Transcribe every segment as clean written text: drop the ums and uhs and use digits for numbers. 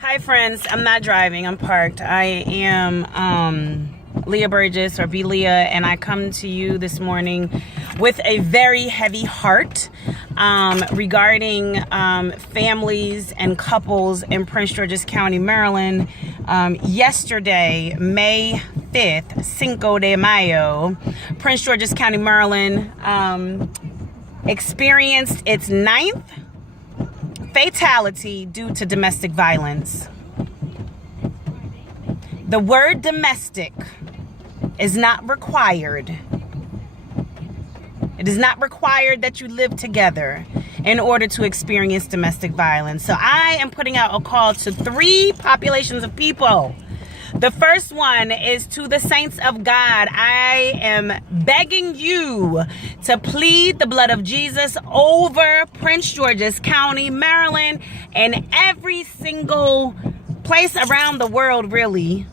Hi friends, I'm not driving, I'm parked. I am Leah Burgess, or B Leah, and I come to you this morning with a very heavy heart regarding families and couples in Prince George's County, Maryland. Yesterday, May 5th, Cinco de Mayo, Prince George's County, Maryland experienced its 9th fatality due to domestic violence. The word domestic is not required. It is not required that you live together in order to experience domestic violence. So I am putting out a call to 3 populations of people. The first one is to the saints of God. I am begging you to plead the blood of Jesus over Prince George's County, Maryland, and every single place around the world, really,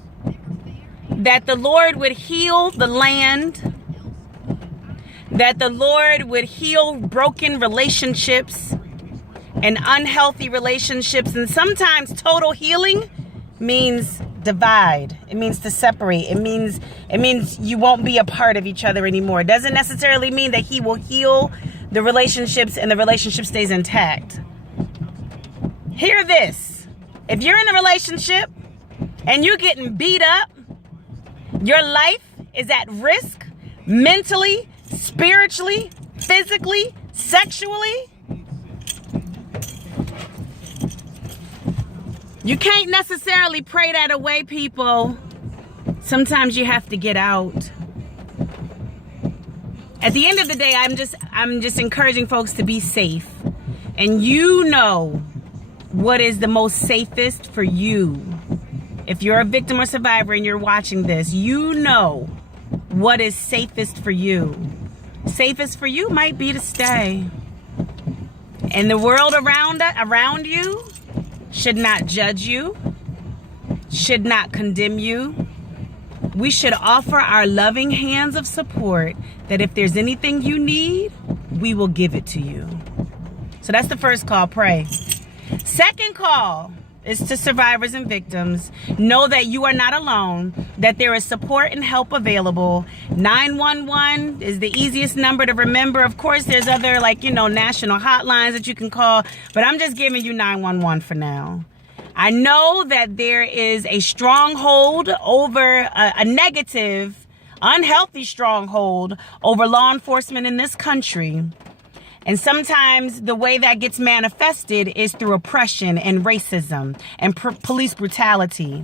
that the Lord would heal the land, that the Lord would heal broken relationships and unhealthy relationships. And sometimes total healing means divide. It means to separate. It means you won't be a part of each other anymore. It doesn't necessarily mean that he will heal the relationships and the relationship stays intact. Hear this. If you're in a relationship and you're getting beat up, your life is at risk mentally, spiritually, physically, sexually. You can't necessarily pray that away, people. Sometimes you have to get out. At the end of the day, I'm just encouraging folks to be safe. And you know what is the most safest for you. If you're a victim or survivor and you're watching this, you know what is safest for you. Safest for you might be to stay. And the world around you should not judge you, should not condemn you. We should offer our loving hands of support that if there's anything you need, we will give it to you. So that's the first call, pray. Second call is to survivors and victims. Know that you are not alone, that there is support and help available. 911 is the easiest number to remember. Of course, there's other national hotlines that you can call, but I'm just giving you 911 for now. I know that there is a stronghold over a negative, unhealthy stronghold over law enforcement in this country. And sometimes the way that gets manifested is through oppression and racism and police brutality.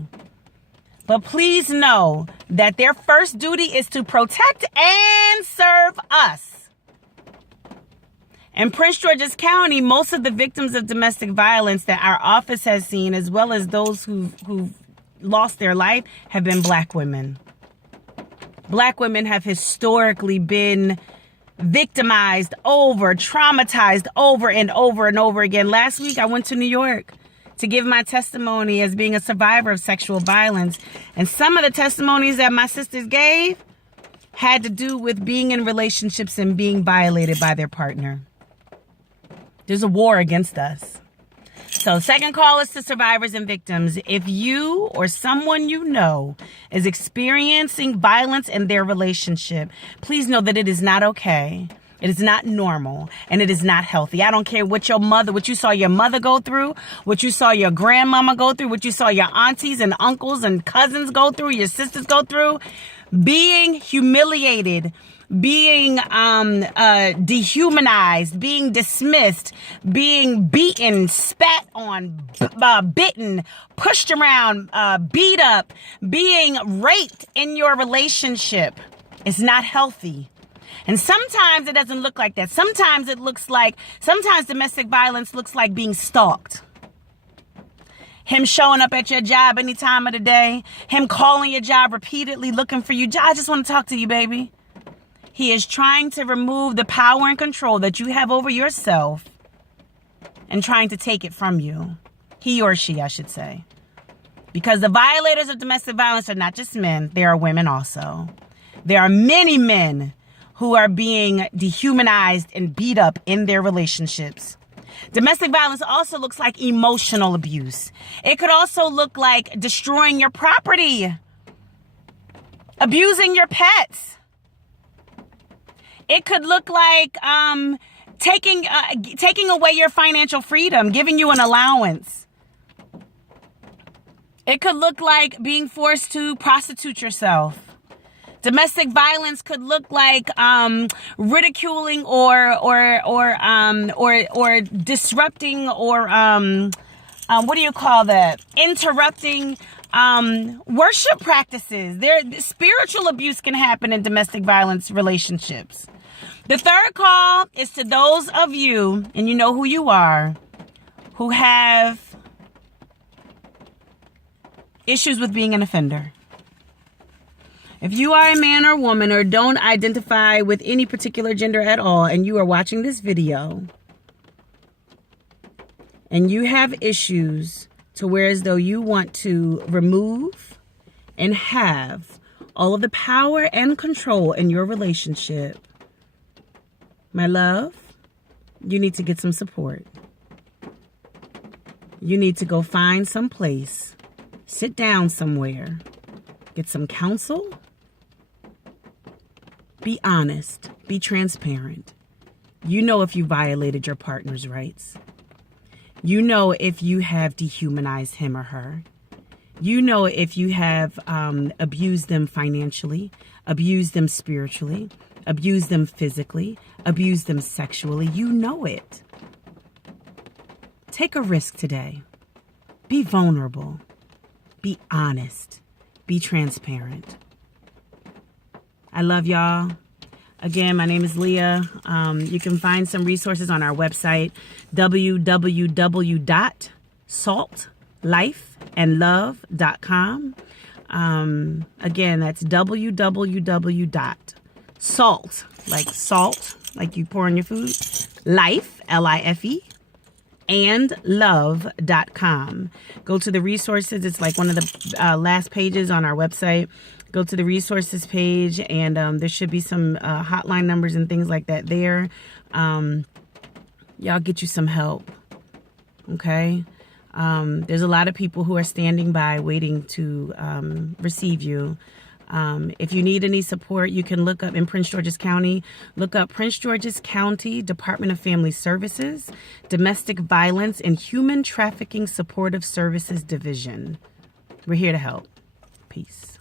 But please know that their first duty is to protect and serve us. In Prince George's County, most of the victims of domestic violence that our office has seen, as well as those who've lost their life, have been Black women. Black women have historically been victimized traumatized over and over and over again. Last week, I went to New York to give my testimony as being a survivor of sexual violence. And some of the testimonies that my sisters gave had to do with being in relationships and being violated by their partner. There's a war against us. So second call is to survivors and victims. If you or someone you know is experiencing violence in their relationship, please know that it is not okay. It is not normal, and it is not healthy. I don't care what you saw your mother go through, what you saw your grandmama go through, what you saw your aunties and uncles and cousins go through, your sisters go through. Being humiliated, being dehumanized, being dismissed, being beaten, spat on, bitten, pushed around, beat up, being raped in your relationship is not healthy. And sometimes it doesn't look like that. Sometimes domestic violence looks like being stalked. Him showing up at your job any time of the day. Him calling your job repeatedly, looking for you. I just want to talk to you, baby. He is trying to remove the power and control that you have over yourself and trying to take it from you. He or she, I should say. Because the violators of domestic violence are not just men. There are women also. There are many men who are being dehumanized and beat up in their relationships. Domestic violence also looks like emotional abuse. It could also look like destroying your property, abusing your pets. It could look like taking away your financial freedom, giving you an allowance. It could look like being forced to prostitute yourself. Domestic violence could look like ridiculing or disrupting or what do you call that? Interrupting worship practices. Spiritual abuse can happen in domestic violence relationships. The third call is to those of you, and you know who you are, who have issues with being an offender. If you are a man or woman or don't identify with any particular gender at all, and you are watching this video and you have issues to where as though you want to remove and have all of the power and control in your relationship, my love, you need to get some support. You need to go find some place, sit down somewhere, get some counsel. Be honest. Be transparent. You know if you violated your partner's rights. You know if you have dehumanized him or her. You know if you have abused them financially, abused them spiritually, abused them physically, abused them sexually. You know it. Take a risk today. Be vulnerable. Be honest. Be transparent. I love y'all. Again, my name is Leah. You can find some resources on our website, www.saltlifeandlove.com. Again, that's www.salt, like salt, like you pour on your food, life, L-I-F-E, and love.com. Go to the resources. It's like one of the last pages on our website. Go to the resources page, and there should be some hotline numbers and things like that there. Y'all get you some help, okay? There's a lot of people who are standing by waiting to receive you. If you need any support, you can look up in Prince George's County, look up Prince George's County Department of Family Services, Domestic Violence and Human Trafficking Supportive Services Division. We're here to help. Peace.